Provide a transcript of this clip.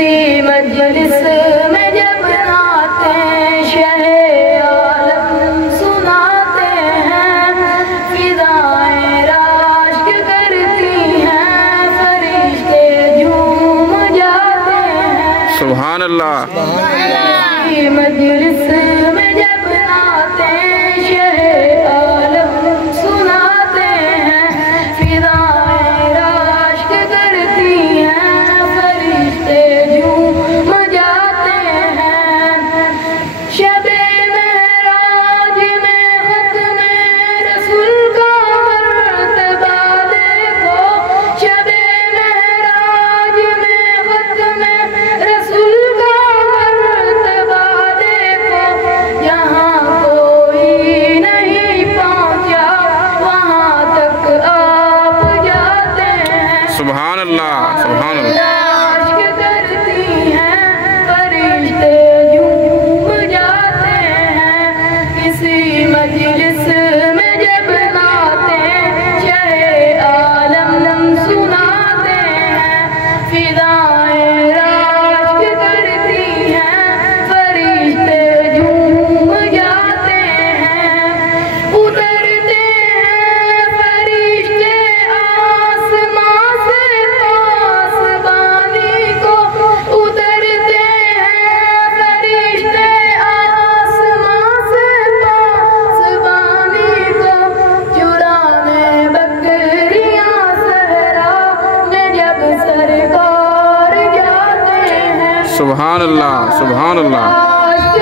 मजलिस में जब आते शहे आलम सुनाते हैं, फिजाएं राश्क करती हैं, फरिश्ते झूम जाते हैं। सुभान अल्लाह। मजलिस में जब आते शहे आलम सुनाते हैं, फिजाएं राश्क करती हैं, फरिश्ते झूम जाते हैं। शबे महराज में खत्म रसूल का मर्तबा देखो, शबे महराज में खत्म रसूल का मर्तबा देखो, जहाँ कोई नहीं पहुँचा वहाँ तक आप जाते हैं। सुभान अल्लाह, सुभान अल्लाह। राश्क करती हैं, फरिश्ते झूम जाते हैं। किसी मजलिस में जब आते शहे आलम सुनाते हैं, फिजाएं राश्क करती हैं, फरिश्ते झूम जाते हैं। उतरते हैं फरिश्ते आसमां से पासबानी को, उतरते हैं फरिश्ते आसमां से पासबानी को, चुराने बकरियां सहरा में जब सरकार जाते हैं। सुभान अल्लाह, सुभान अल्लाह। राश्क